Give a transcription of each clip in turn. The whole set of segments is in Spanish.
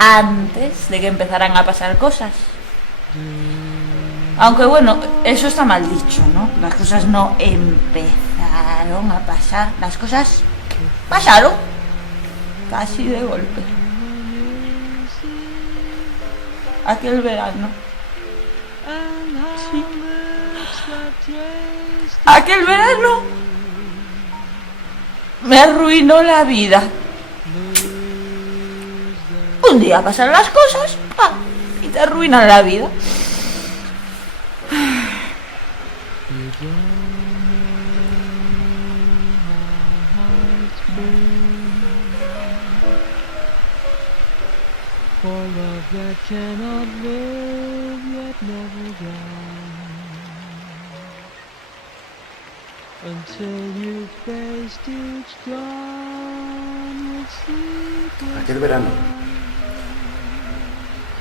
antes de que empezaran a pasar cosas. Aunque bueno, eso está mal dicho, ¿no? Las cosas no empezaron a pasar, las cosas pasaron casi de golpe. Aquel verano. Sí. Aquel verano me arruinó la vida. Un día pasan las cosas y te arruinan la vida.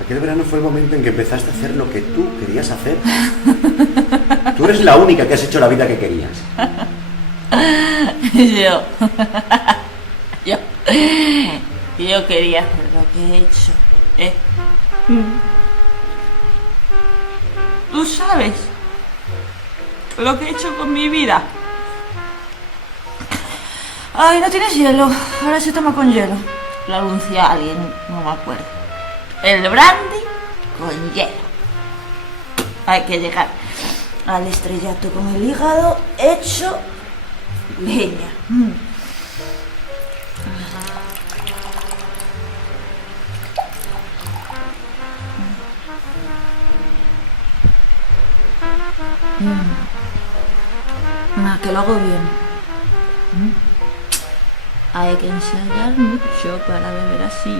Aquel verano fue el momento en que empezaste a hacer lo que tú querías hacer. Tú eres la única que has hecho la vida que querías. Yo quería hacer lo que he hecho, Tú sabes lo que he hecho con mi vida. Ay, no tienes hielo. Ahora se toma con hielo. Lo anuncia alguien, no me acuerdo. El brandy con hielo. Hay que llegar al estrellato con el hígado hecho leña. Que lo hago bien. Hay que ensayar mucho para beber así.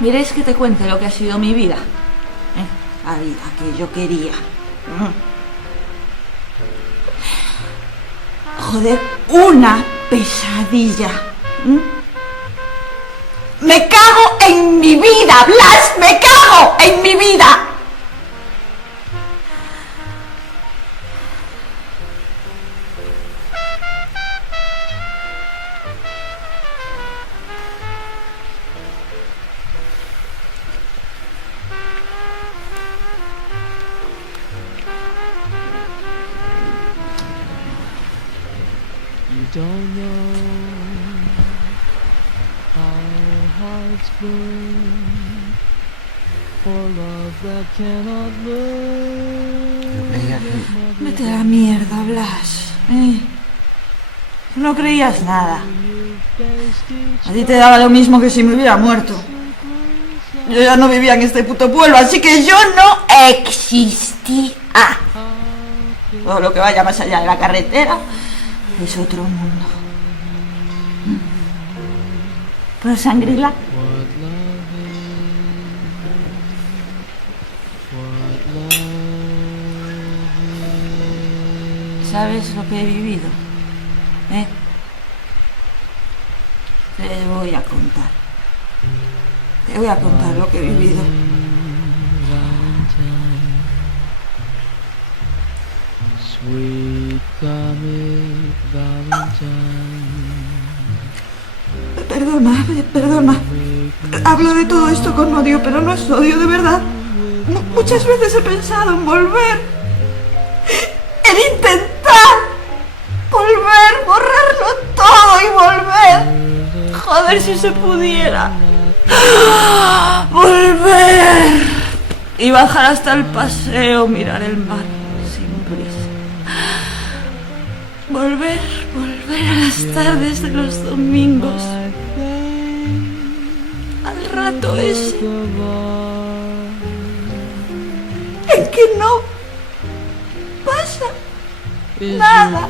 ¿Quieres que te cuente lo que ha sido mi vida? La vida que yo quería. Joder, una pesadilla. Me cago en mi vida, Blas, me cago en mi vida. Don't know how hearts burn for love that cannot learn. Vete a la mierda, Blas. No creías nada. A ti te daba lo mismo que si me hubiera muerto. Yo ya no vivía en este puto pueblo, así que yo no existía. Todo lo que vaya más allá de la carretera es otro mundo. ¿Puedo sangrirla? ¿Sabes lo que he vivido? Te voy a contar. Te voy a contar lo que he vivido. Sweet comic Valentine. Perdona. Hablo de todo esto con odio, pero no es odio de verdad. Muchas veces he pensado en volver. En intentar volver, borrarlo todo y volver. Joder, si se pudiera. Volver. Y bajar hasta el paseo, mirar el mar sin prisa. Volver a las tardes de los domingos. Al rato ese en que no pasa nada.